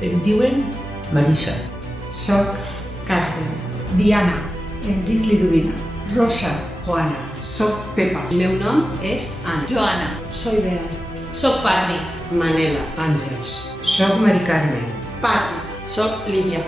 Em diuen Marisa. Soc Carmen. Diana. Em dic Lidovina. Rosa. Juana. Soc Pepa. El meu nom és Anna. Joana. Soy Bea. Soc Patri. Manela. Àngels. Soc Mari Carmen. Pati. Soc Lídia.